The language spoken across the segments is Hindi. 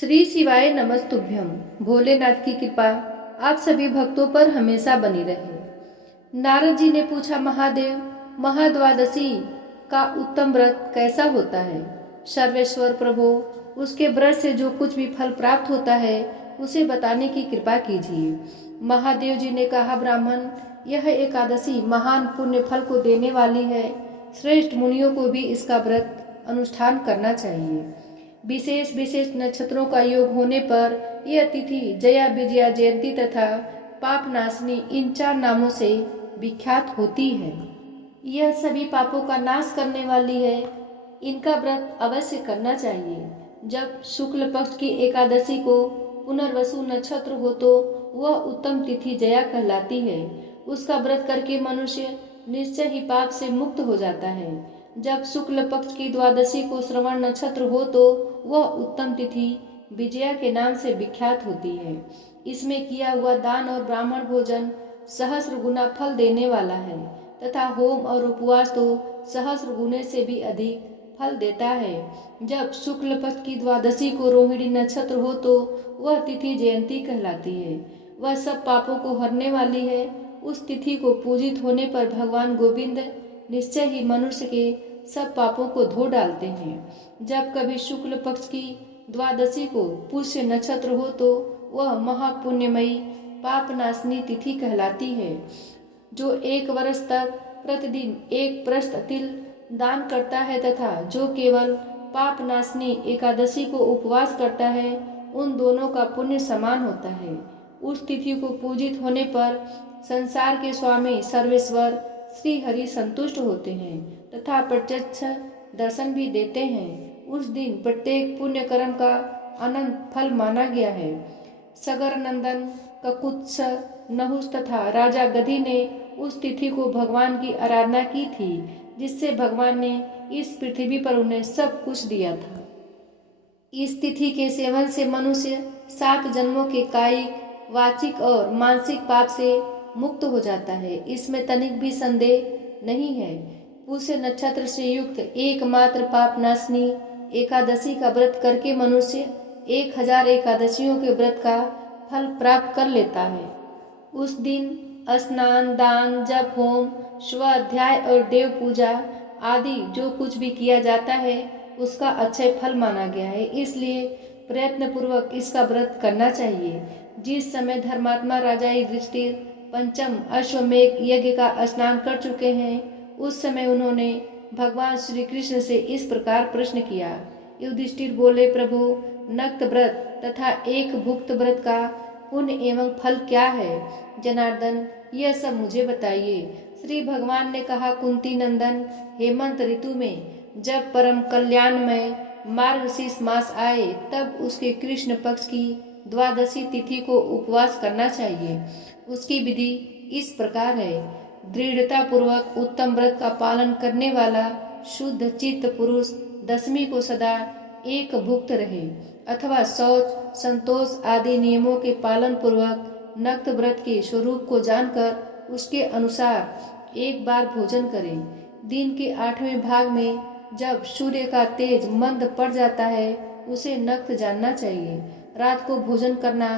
श्री शिवाय नमस्तुभ्यम। भोलेनाथ की कृपा आप सभी भक्तों पर हमेशा बनी रहे। नारद जी ने पूछा, महादेव, महाद्वादशी का उत्तम व्रत कैसा होता है? सर्वेश्वर प्रभु, उसके व्रत से जो कुछ भी फल प्राप्त होता है उसे बताने की कृपा कीजिए। महादेव जी ने कहा, ब्राह्मण, यह एकादशी महान पुण्य फल को देने वाली है। श्रेष्ठ मुनियों को भी इसका व्रत अनुष्ठान करना चाहिए। विशेष विशेष नक्षत्रों का योग होने पर यह तिथि जया, विजया, जयंती तथा पाप नाशनी इन 4 नामों से विख्यात होती है। यह सभी पापों का नाश करने वाली है। इनका व्रत अवश्य करना चाहिए। जब शुक्ल पक्ष की एकादशी को पुनर्वसु नक्षत्र हो तो वह उत्तम तिथि जया कहलाती है। उसका व्रत करके मनुष्य निश्चय ही पाप से मुक्त हो जाता है। जब शुक्ल पक्ष की द्वादशी को श्रवण नक्षत्र हो तो वह उत्तम तिथि विजया के नाम से विख्यात होती है। इसमें किया हुआ दान और ब्राह्मण भोजन सहस्र गुना फल देने वाला है तथा होम और उपवास तो सहस्र गुने से भी अधिक फल देता है। जब शुक्ल पक्ष की द्वादशी को रोहिणी नक्षत्र हो तो वह तिथि जयंती कहलाती है। वह सब पापों को हरने वाली है। उस तिथि को पूजित होने पर भगवान गोविंद निश्चय ही मनुष्य के सब पापों को धो डालते हैं। जब कभी शुक्ल पक्ष की द्वादशी को पुष्य नक्षत्र हो तो वह महापुण्यमयी पाप नाशनी तिथि कहलाती है। जो 1 वर्ष तक प्रतिदिन 1 प्रस्थ तिल दान करता है तथा जो केवल पाप नाशनी एकादशी को उपवास करता है, उन दोनों का पुण्य समान होता है। उस तिथि को पूजित होने पर संसार के स्वामी सर्वेश्वर श्री हरि संतुष्ट होते हैं तथा प्रत्यक्ष दर्शन भी देते हैं। उस दिन प्रत्येक पुण्य कर्म का अनंत फल माना गया है। सगर नंदन ककुत्स नहुस तथा राजा गधी ने उस तिथि को भगवान की आराधना की थी, जिससे भगवान ने इस पृथ्वी पर उन्हें सब कुछ दिया था। इस तिथि के सेवन से मनुष्य 7 जन्मों के कायिक, वाचिक और मानसिक पाप से मुक्त हो जाता है। इसमें तनिक भी संदेह नहीं है। पुष्य नक्षत्र से युक्त एकमात्र पाप नाशनी एकादशी का व्रत करके मनुष्य 1000 एकादशियों के व्रत का फल प्राप्त कर लेता है। उस दिन स्नान, दान, जप, होम, स्वाध्याय और देव पूजा आदि जो कुछ भी किया जाता है उसका अक्षय फल माना गया है। इसलिए प्रयत्न पूर्वक इसका व्रत करना चाहिए। जिस समय धर्मात्मा राजा युधिष्ठिर पंचम अश्वमेघ यज्ञ का स्नान कर चुके हैं, उस समय उन्होंने भगवान श्री कृष्ण से इस प्रकार प्रश्न किया। युधिष्ठिर बोले, प्रभु, नक्त व्रत तथा एक भुक्त व्रत का पुण्य एवं फल क्या है? जनार्दन, यह सब मुझे बताइए। श्री भगवान ने कहा, कुंती नंदन, हेमंत ऋतु में जब परम कल्याणमय मार्गशीर्ष मास आए तब उसके कृष्ण पक्ष की द्वादशी तिथि को उपवास करना चाहिए। उसकी विधि इस प्रकार है। दृढ़ता पूर्वक उत्तम व्रत का पालन करने वाला शुद्ध चित्त पुरुष दशमी को सदा एक भुक्त रहे अथवा शौच, संतोष आदि नियमों के पालन पूर्वक नक्त व्रत के स्वरूप को जानकर उसके अनुसार एक बार भोजन करे। दिन के 8वें भाग में जब सूर्य का तेज मंद पड़ जाता है उसे नक्त जानना चाहिए। रात को भोजन करना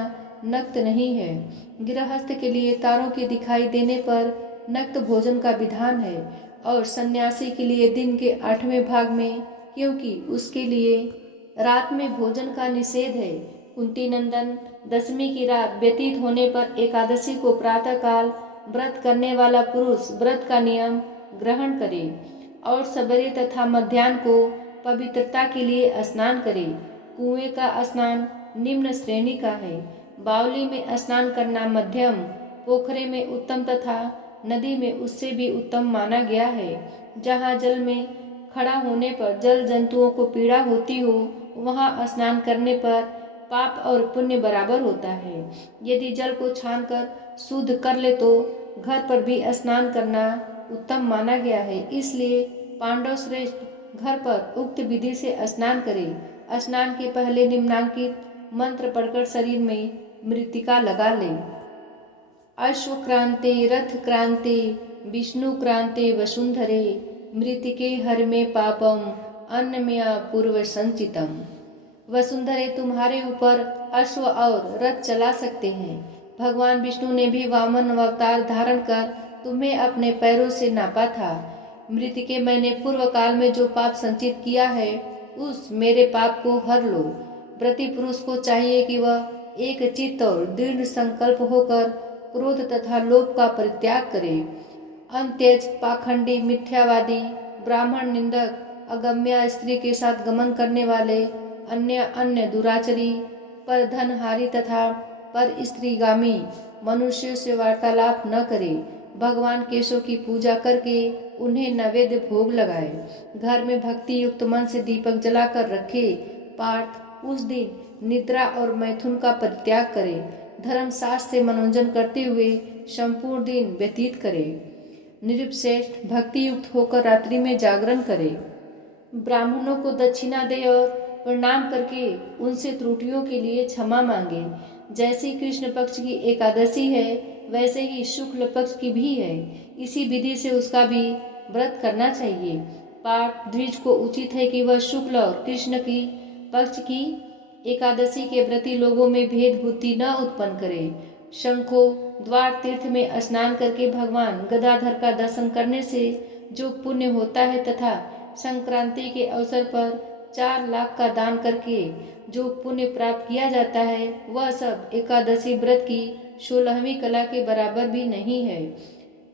नक्त नहीं है। गृहस्थ के लिए तारों के दिखाई देने पर नक्त भोजन का विधान है और सन्यासी के लिए दिन के 8वें भाग में, क्योंकि उसके लिए रात में भोजन का निषेध है। कुंती नंदन, दशमी की रात व्यतीत होने पर एकादशी को प्रातःकाल व्रत करने वाला पुरुष व्रत का नियम ग्रहण करे और सवेरे तथा मध्याह्न को पवित्रता के लिए स्नान करे। कुएं का स्नान निम्न श्रेणी का है। बावली में स्नान करना मध्यम, पोखरे में उत्तम तथा नदी में उससे भी उत्तम माना गया है। जहाँ जल में खड़ा होने पर जल जंतुओं को पीड़ा होती हो, वहाँ स्नान करने पर पाप और पुण्य बराबर होता है। यदि जल को छानकर शुद्ध कर ले तो घर पर भी स्नान करना उत्तम माना गया है। इसलिए पांडव श्रेष्ठ घर पर उक्त विधि से स्नान करें। स्नान के पहले निम्नांकित मंत्र पढ़कर शरीर में मृत्तिका लगा ले। अश्व क्रांते रथ क्रांते विष्णु क्रांते वसुंधरे मृतिके हर में पापम अन्नमया पूर्व संचितम। वसुंधरे तुम्हारे ऊपर अश्व और रथ चला सकते हैं। भगवान विष्णु ने भी वामन अवतार धारण कर तुम्हें अपने पैरों से नापा था। मृतिके, मैंने पूर्व काल में जो पाप संचित किया है उस मेरे पाप को हर लो। व्रती पुरुष को चाहिए कि वह एक चित्त और दृढ़ संकल्प होकर क्रोध तथा लोभ का परित्याग करे। अंत्यज, पाखंडी, मिथ्यावादी, ब्राह्मण निंदक, अगम्या स्त्री के साथ गमन करने वाले, अन्य दुराचरी, पर धनहारी तथा पर स्त्रीगामी मनुष्यों से वार्तालाप न करे। भगवान केशव की पूजा करके उन्हें नैवेद्य भोग लगाए। घर में भक्ति युक्त मन से दीपक जलाकर रखे। पार्थ, उस दिन निद्रा और मैथुन का परित्याग करे। धर्मशास्त्र से मनोरंजन करते हुए संपूर्ण दिन व्यतीत करे। निरुपश्रेष्ठ, भक्ति युक्त होकर रात्रि में जागरण करे। ब्राह्मणों को दक्षिणा दे और प्रणाम करके उनसे त्रुटियों के लिए क्षमा मांगे। जैसी कृष्ण पक्ष की एकादशी है वैसे ही शुक्ल पक्ष की भी है। इसी विधि से उसका भी व्रत करना चाहिए। पाठ द्विज को उचित है कि वह शुक्ल और कृष्ण की पक्ष की एकादशी के व्रती लोगों में भेद बुद्धि न उत्पन्न करे। शंखो, द्वार तीर्थ में स्नान करके भगवान गदाधर का दर्शन करने से जो पुण्य होता है तथा संक्रांति के अवसर पर 4 लाख का दान करके जो पुण्य प्राप्त किया जाता है वह सब एकादशी व्रत की 16वीं कला के बराबर भी नहीं है।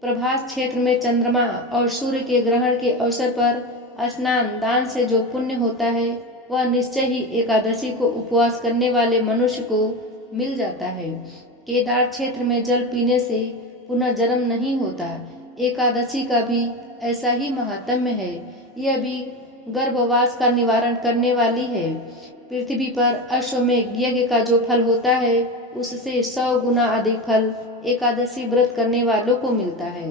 प्रभास क्षेत्र में चंद्रमा और सूर्य के ग्रहण के अवसर पर स्नान दान से जो पुण्य होता है वह निश्चय ही एकादशी को उपवास करने वाले मनुष्य को मिल जाता है। केदार क्षेत्र में जल पीने से पुनः जन्म नहीं होता। एकादशी का भी ऐसा ही महात्म्य है। यह भी गर्भवास का निवारण करने वाली है। पृथ्वी पर अश्वमेध यज्ञ का जो फल होता है उससे 100 गुना अधिक फल एकादशी व्रत करने वालों को मिलता है।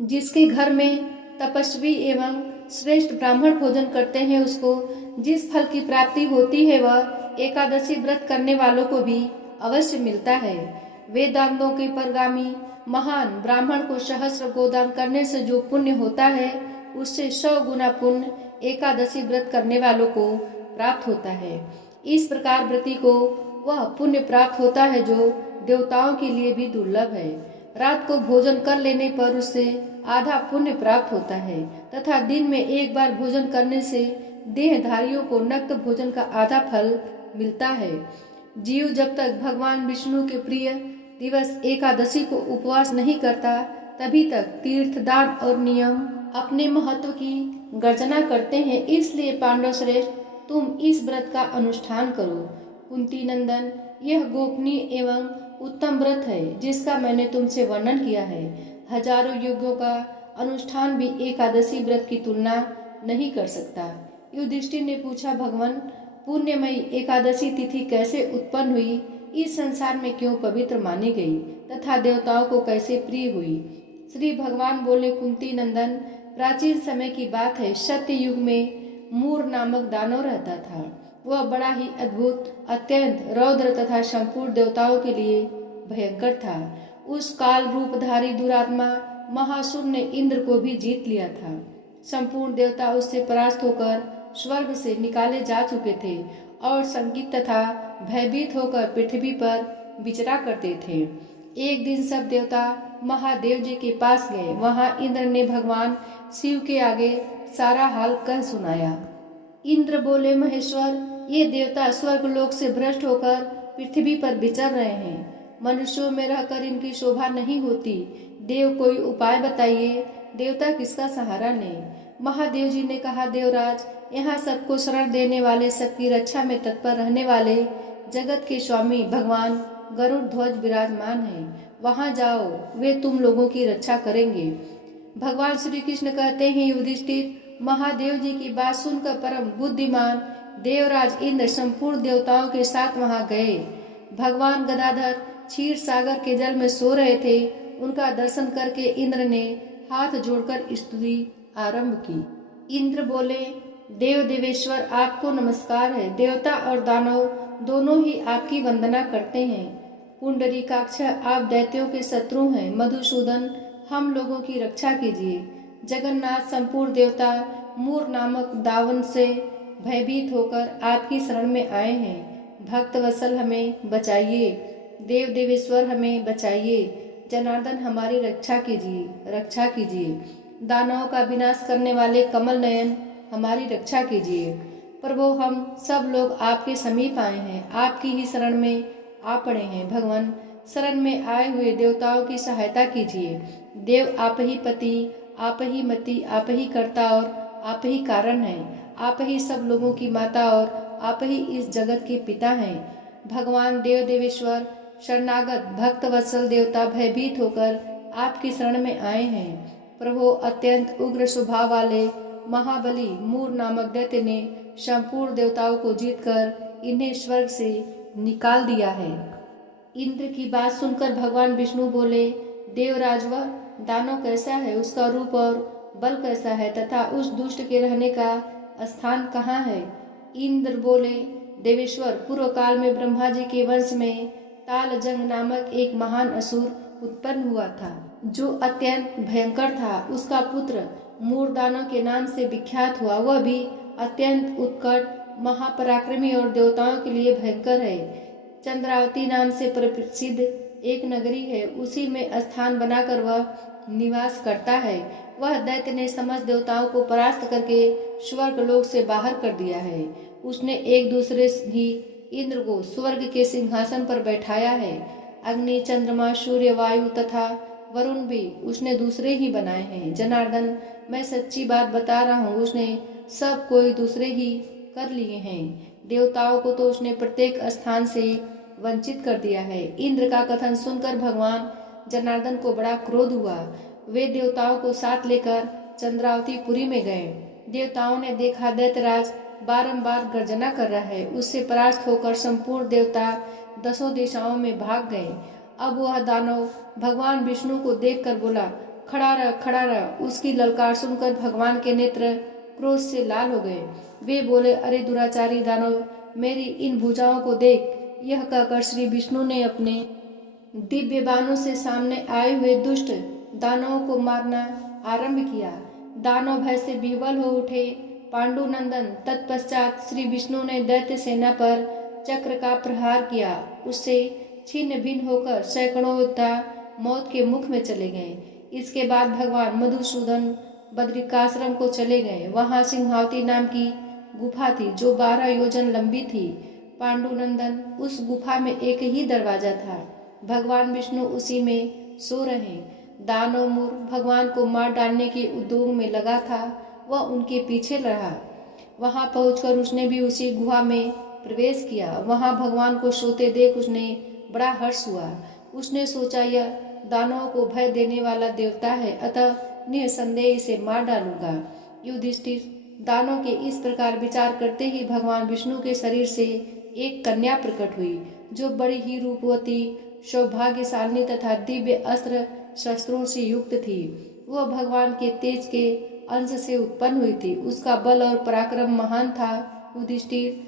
जिसके घर में तपस्वी एवं श्रेष्ठ ब्राह्मण भोजन करते हैं उसको जिस फल की प्राप्ति होती है वह एकादशी व्रत करने वालों को भी अवश्य मिलता है। वेदांतों के परगामी महान ब्राह्मण को सहस्र गोदान करने से जो पुण्य होता है उससे 100 गुना पुण्य एकादशी व्रत करने वालों को प्राप्त होता है। इस प्रकार व्रती को वह पुण्य प्राप्त होता है जो देवताओं के लिए भी दुर्लभ है। रात को भोजन कर लेने पर उससे आधा पुण्य प्राप्त होता है तथा दिन में एक बार भोजन करने से देहधारियों को नक्त भोजन का आधा फल मिलता है। जीव जब तक भगवान विष्णु के प्रिय दिवस एकादशी को उपवास नहीं करता तभी तक तीर्थ, दान और नियम अपने महत्व की गर्जना करते हैं। इसलिए पांडव श्रेष्ठ, तुम इस व्रत का अनुष्ठान करो। कुंती नंदन, यह गोपनीय एवं उत्तम व्रत है जिसका मैंने तुमसे वर्णन किया है। हजारों युगों का अनुष्ठान भी एकादशी व्रत की तुलना नहीं कर सकता। युधिष्ठिर ने पूछा, भगवान, पुण्यमयी एकादशी तिथि कैसे उत्पन्न हुई, इस संसार में क्यों पवित्र मानी गई तथा देवताओं को कैसे प्रिय हुई? श्री भगवान बोले, कुंती नंदन, प्राचीन समय की बात है। सत्य युग में मूर नामक दानव रहता था। वह बड़ा ही अद्भुत, अत्यंत रौद्र तथा संपूर्ण देवताओं के लिए भयंकर था। उस काल रूपधारी दुरात्मा महासुर ने इंद्र को भी जीत लिया था। संपूर्ण देवता उससे परास्त होकर स्वर्ग से निकाले जा चुके थे और संकित तथा भयभीत होकर पृथ्वी पर विचरा करते थे। एक दिन सब देवता महादेव जी के पास गए। वहां इंद्र ने भगवान शिव के आगे सारा हाल कह सुनाया। इंद्र बोले, महेश्वर, ये देवता स्वर्ग लोक से भ्रष्ट होकर पृथ्वी पर विचर रहे हैं। मनुष्यों में रहकर इनकी शोभा नहीं होती। देव, कोई उपाय बताइए। देवता किसका सहारा लें? महादेव जी ने कहा, देवराज, यहाँ सबको शरण देने वाले, सबकी रक्षा में तत्पर रहने वाले जगत के स्वामी भगवान गरुड़ ध्वज विराजमान हैं। वहां जाओ, वे तुम लोगों की रक्षा करेंगे। भगवान श्री कृष्ण कहते हैं, युधिष्ठिर, महादेव जी की बात सुनकर परम बुद्धिमान देवराज इंद्र संपूर्ण देवताओं के साथ वहां गए। भगवान गदाधर क्षीर सागर के जल में सो रहे थे। उनका दर्शन करके इंद्र ने हाथ जोड़कर स्तुति आरंभ की। इंद्र बोले, देव देवेश्वर, आपको नमस्कार है। देवता और दानव दोनों ही आपकी वंदना करते हैं। पुंडरीकाक्ष, आप दैत्यों के शत्रु हैं। मधुसूदन, हम लोगों की रक्षा कीजिए। जगन्नाथ, संपूर्ण देवता मूर नामक दावन से भयभीत होकर आपकी शरण में आए हैं। भक्त वत्सल हमें बचाइए, देव देवेश्वर हमें बचाइए। जनार्दन हमारी रक्षा कीजिए, रक्षा कीजिए। दानवों का विनाश करने वाले कमल नयन हमारी रक्षा कीजिए। प्रभु हम सब लोग आपके समीप आए हैं, आपकी ही शरण में आ पड़े हैं। भगवान शरण में आए हुए देवताओं की सहायता कीजिए। देव आप ही पति, आप ही मति, आप ही कर्ता और आप ही कारण हैं। आप ही सब लोगों की माता और आप ही इस जगत के पिता हैं। भगवान देव देवेश्वर शरणागत भक्त वत्सल देवता भयभीत होकर आपकी शरण में आए हैं। प्रभु अत्यंत उग्र स्वभाव वाले महाबली मूर नामक दैत्य ने संपूर्ण देवताओं को जीतकर इन्हें स्वर्ग से निकाल दिया है। इंद्र की बात सुनकर भगवान विष्णु बोले, देवराज वह दानव कैसा है, उसका रूप और बल कैसा है तथा उस दुष्ट के रहने का स्थान कहाँ है। इंद्र बोले, देवेश्वर पूर्व काल में ब्रह्मा जी के वंश में तालजंग नामक एक महान असुर उत्पन्न हुआ था, जो अत्यंत भयंकर था। उसका पुत्र मूर्दानव के नाम से विख्यात हुआ। वह भी अत्यंत उत्कट, महापराक्रमी और देवताओं के लिए भयंकर है। चंद्रावती नाम से प्रसिद्ध एक नगरी है, उसी में स्थान बनाकर वह निवास करता है। वह दैत्य ने समस्त देवताओं को परास्त करके स्वर्ग लोक से बाहर कर दिया है। उसने एक दूसरे ही इंद्र को स्वर्ग के सिंहासन पर बैठाया है। अग्नि, चंद्रमा, सूर्य, वायु तथा वरुण भी उसने दूसरे ही बनाए हैं। जनार्दन, मैं सच्ची बात बता रहा हूँ, उसने सब कोई दूसरे ही कर लिए हैं। देवताओं को तो उसने प्रत्येक स्थान से वंचित कर दिया है। इंद्र का कथन सुनकर भगवान जनार्दन को बड़ा क्रोध हुआ। वे देवताओं को साथ लेकर चंद्रावती पुरी में गए। देवताओं ने देखा दैत्यराज बारंबार गर्जना कर रहा है। उससे परास्त होकर संपूर्ण देवता 10 दिशाओं में भाग गए। अब वह दानव भगवान विष्णु को देखकर बोला, खड़ा रह, खड़ा रह। उसकी ललकार सुनकर भगवान के नेत्र क्रोध से लाल हो गए। वे बोले, अरे दुराचारी दानव, मेरी इन भुजाओं को देख। यह कहकर श्री विष्णु ने अपने दिव्य बाणों से सामने आए हुए दुष्ट दानवों को मारना आरंभ किया। दानव भय से विह्वल हो उठे। पांडुनंदन तत्पश्चात श्री विष्णु ने दैत्य सेना पर चक्र का प्रहार किया। उससे छिन्न भिन्न होकर सैकड़ों योद्धा मौत के मुख में चले गए। इसके बाद भगवान मधुसूदन बद्रिकाश्रम को चले गए। वहां सिंहावती नाम की गुफा थी, जो 12 योजन लंबी थी। पांडुनंदन उस गुफा में एक ही दरवाजा था। भगवान विष्णु उसी में सो रहे। दानव मूर भगवान को मार डालने के उद्योग में लगा था। वह उनके पीछे रहा। वहां पहुंचकर उसने भी उसी गुफा में प्रवेश किया। वहां भगवान को सोते देख उसने बड़ा हर्ष हुआ। उसने सोचा, यह दानवों को भय देने वाला देवता है, अतः निसंदेह इसे मार डालूंगा। युधिष्ठिर, दानव के इस प्रकार विचार करते ही भगवान विष्णु के शरीर से एक कन्या प्रकट हुई, जो बड़ी ही रूपवती, सौभाग्यशालिनी तथा दिव्य अस्त्र शस्त्रों से युक्त थी। वह भगवान के तेज के अंश से उत्पन्न हुई थी। उसका बल और पराक्रम महान था। युधिष्ठिर,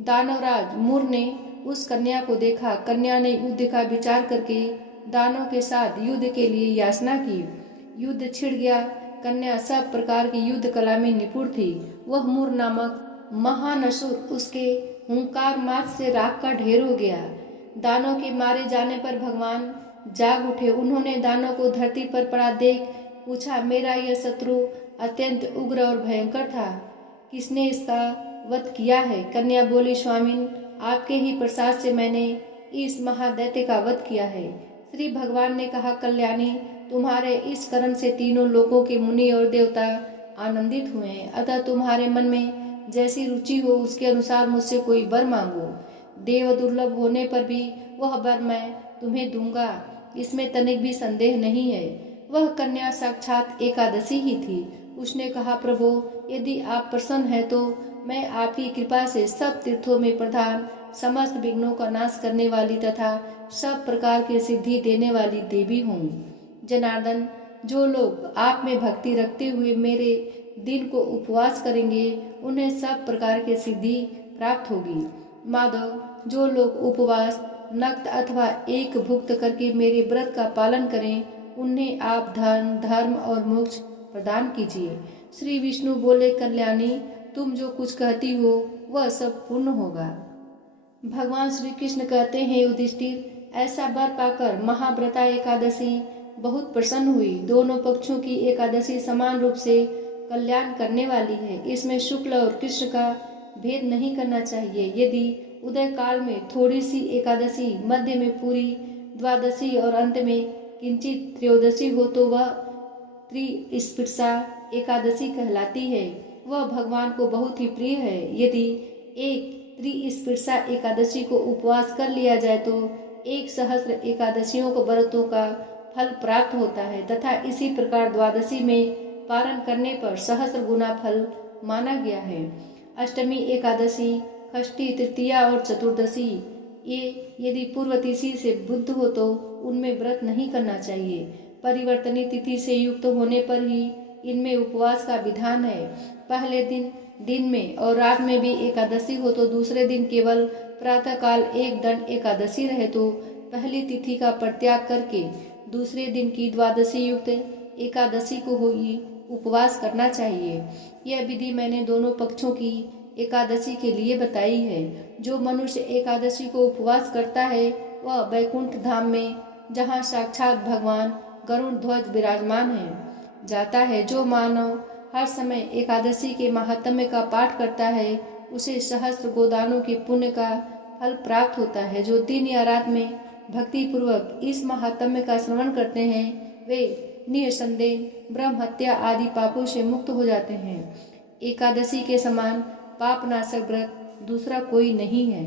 दानवराज मूर ने उस कन्या को देखा। कन्या ने युद्ध का विचार करके दानव के साथ युद्ध के लिए याचना की। युद्ध छिड़ गया। कन्या सब प्रकार की युद्ध कला में निपुण थी। वह मूर नामक महान असुर उसके हुंकार मात्र से राख का ढेर हो गया। दानव के मारे जाने पर भगवान जाग उठे। उन्होंने दानव को धरती पर पड़ा देख पूछा, मेरा यह शत्रु अत्यंत उग्र और भयंकर था, किसने इसका वध किया है? कन्या बोली, स्वामिन, आपके ही प्रसाद से मैंने इस महादैत्य का वध किया है। श्री भगवान ने कहा, कल्याणी, तुम्हारे इस कर्म से तीनों लोकों के मुनि और देवता आनंदित हुए हैं। अतः तुम्हारे मन में जैसी रुचि हो उसके अनुसार मुझसे कोई वर मांगो। देव दुर्लभ होने पर भी वह वर मैं तुम्हें दूंगा, इसमें तनिक भी संदेह नहीं है। वह कन्या साक्षात एकादशी ही थी। उसने कहा, प्रभु, यदि आप प्रसन्न हैं तो मैं आपकी कृपा से सब तीर्थों में प्रधान, समस्त विघ्नों का नाश करने वाली तथा सब प्रकार की सिद्धि देने वाली देवी हूँ। जनार्दन, जो लोग आप में भक्ति रखते हुए मेरे दिन को उपवास करेंगे, उन्हें सब प्रकार की सिद्धि प्राप्त होगी। माधव, जो लोग उपवास, नक्त अथवा एक भुक्त करके मेरे व्रत का पालन करें, उन्हें आप धन, धर्म और मोक्ष प्रदान कीजिए। श्री विष्णु बोले, कल्याणी, तुम जो कुछ कहती हो वह सब पूर्ण होगा। भगवान श्री कृष्ण कहते हैं, युधिष्ठिर, ऐसा वर पाकर महाव्रता एकादशी बहुत प्रसन्न हुई। दोनों पक्षों की एकादशी समान रूप से कल्याण करने वाली है। इसमें शुक्ल और कृष्ण का भेद नहीं करना चाहिए। यदि उदय काल में थोड़ी सी एकादशी, मध्य में पूरी द्वादशी और अंत में किंचित त्रयोदशी हो तो वह त्रिस्पर्शा एकादशी कहलाती है। वह भगवान को बहुत ही प्रिय है। यदि एक त्रिस्पर्शा एकादशी को उपवास कर लिया जाए तो 1 सहस्त्र एकादशियों को व्रतों का फल प्राप्त होता है तथा इसी प्रकार द्वादशी में पारण करने पर सहस्त्र गुना फल माना गया है। अष्टमी एकादशी, षष्ठी, तृतीया और चतुर्दशी ये यदि पूर्व तिथि से बुध हो तो उनमें व्रत नहीं करना चाहिए। परिवर्तनीय तिथि से युक्त होने पर ही इनमें उपवास का विधान है। पहले दिन में और रात में भी एकादशी हो तो दूसरे दिन केवल प्रातःकाल एक दंड एकादशी रहे तो पहली तिथि का परित्याग करके दूसरे दिन की द्वादशी युक्त एकादशी को ही उपवास करना चाहिए। यह विधि मैंने दोनों पक्षों की एकादशी के लिए बताई है। जो मनुष्य एकादशी को उपवास करता है वह वैकुंठ धाम में, जहाँ साक्षात भगवान गरुड़ ध्वज विराजमान है, जाता है। जो मानव हर समय एकादशी के महात्म्य का पाठ करता है उसे सहस्त्र गोदानों के पुण्य का फल प्राप्त होता है। जो दिन या रात में भक्ति पूर्वक इस महात्म्य का श्रवण करते हैं वे निसंदेह ब्रह्म हत्या आदि पापों से मुक्त हो जाते हैं। एकादशी के समान पापनाशक व्रत दूसरा कोई नहीं है।